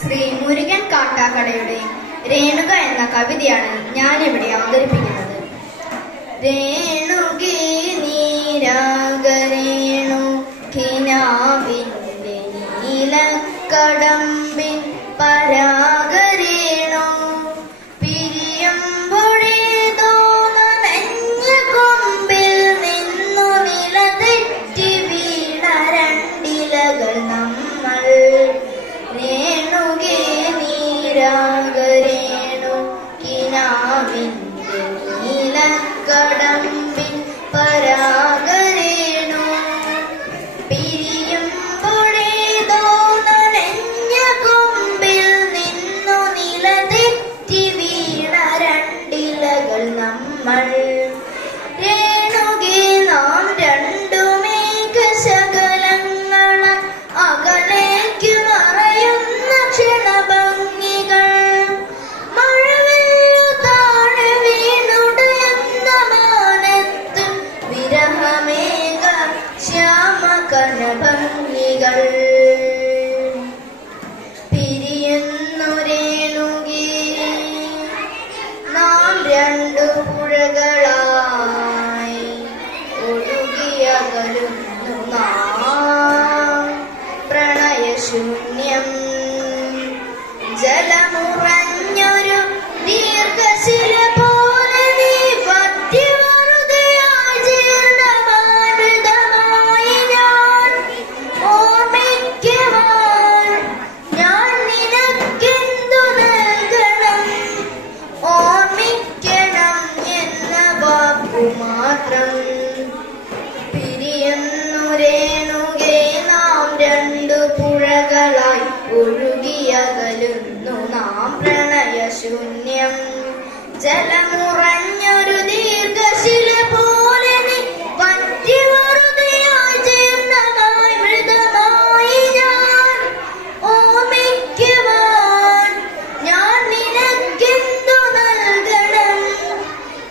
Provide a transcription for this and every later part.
ശ്രീ മുരുകൻ കാട്ടാക്കടയുടെ രേണുക എന്ന കവിതയാണ് ഞാനിവിടെ അവതരിപ്പിക്കുന്നത്. രേണുകേ നീരാഗരേണു കിനാവിന്റെ നീലക്കടമ്പിൻ പരാഗരേണു പിരിയുമ്പോഴേതോ നനഞ്ഞ കൊമ്പിൽ നിന്നു നിലതെറ്റി വീണ രണ്ടിലകൾ നമ്മൾ. രേണുകേ നീരാഗരേണു കിനാവിന്റെ നീലക്കടമ്പിൻ പരാഗരേണു പിരിയുമ്പോഴേതോ നനഞ്ഞ കൊമ്പിൽ നിന്നു നിലതെറ്റി വീണ രണ്ടിലകൾ നമ്മൾ. രേണുകേ നാം രണ്ടുമേഘശകലങ്ങൾ അകലേക്കു മറയുന്ന ക്ഷണഭംഗികൾ. മഴവെള്ളു താഴെ വീണുടയുന്ന മാനത്ത് വിരഹമേഘ ശ്യാമകനഭംഗികൾ. പിരിയുന്നു രേണുകേ നാം രണ്ടു പുഴകളായി ഒഴുകിയകലുന്നു നാം പ്രണയശൂന്യം. ജലമുറഞ്ഞൊരു ദീർഘശില പോലെ നീ പത്യവറുതയായി ജീർണമാനൃതമായി ഞാൻ ഓർമ്മിക്കുവാൻ. ഞാൻ നിനക്കെന്തു നൽകണം? ഓർമ്മിക്കണം എന്ന വാക്കു മാത്രം. പിരിയുന്നു രേണുകേ നാം രണ്ടു പുഴകളായി ഒഴുകിയകലുന്നു നാം പ്രണയശൂന്യം. ജലമുറഞ്ഞൊരു ദീർഘശില പോലെ നീ പത്യവറുതയായി ജീർണമായി മൃതമായി ഞാൻ ഓർമ്മിക്കുവാൻ. ഞാൻ നിനക്കെന്തു നൽകണം?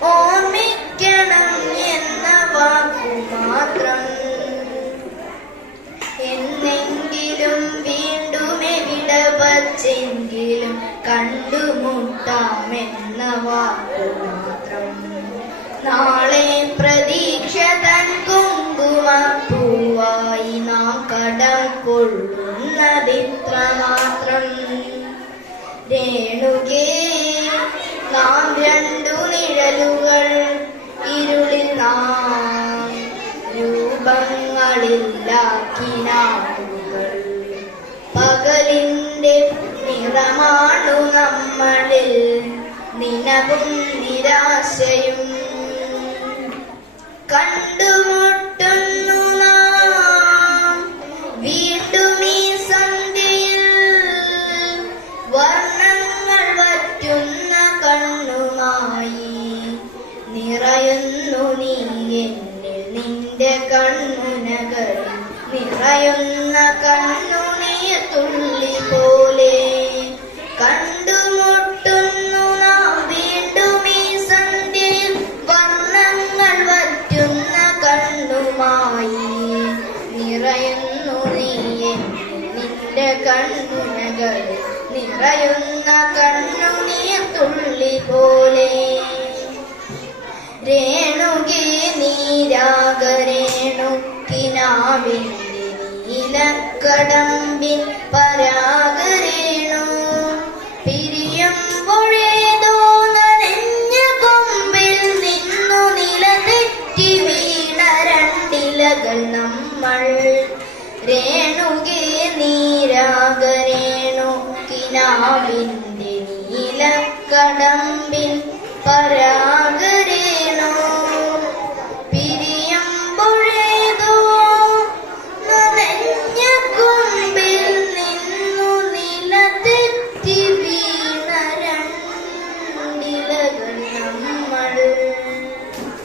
ഓർമ്മിക്കണം എന്ന വാക്കു മാത്രം. എന്നെങ്കിലും വീണ്ടും എവിടവച്ചെങ്കിലും കണ്ടുമുട്ടാമെന്ന വാക്കു മാത്രം. നാളെ പ്രതീക്ഷ തൻ കുങ്കുമപ്പൂവായി നാം കടം കൊള്ളുന്നതിത്ര മാത്രം. രേണുകേ നാം രണ്ടു നിഴലുകൾ ഇരുളിൽ നാം രൂപങ്ങളില്ലാക്കിനാളുകൾ. പകലിന്റെ നിറമാണു നമ്മളിൽ നിനവും നിരാശയും. കണ്ടുമുട്ടുന്നു നാം വീണ്ടും ഈ സന്ധ്യയിൽ. വർണ്ണങ്ങൾ വറ്റുന്ന കണ്ണുമായി നിറയുന്നു നീ എന്നിൽ. നിന്റെ കണ്ണുനകളിൽ നിറയുന്ന കണ്ണുനീർ തുള്ളി പോലെ. കണ്ടുമുട്ടുന്നു നാം വീണ്ടും ഈ സന്ധ്യയിൽ. വർണ്ണങ്ങൾ വറ്റുന്ന കണ്ണുമായി നിറയുന്നു നീ എന്നിൽ. നിന്റെ കണ്ണുനകളിൽ നിറയുന്ന കണ്ണുനീർ തുള്ളി പോലെ. രേണുകേ നീരാഗരേണു കിനാവിന്റെ നീലക്കടമ്പിൻ പരാഗരേണു പിരിയുമ്പോഴേതോ നനഞ്ഞ കൊമ്പിൽ നിന്നു നിലതെറ്റി വീണ രണ്ടിലകൾ നമ്മൾ. രേണുകേ നീരാഗരേണു കിനാവിന്റെ നീലക്കടം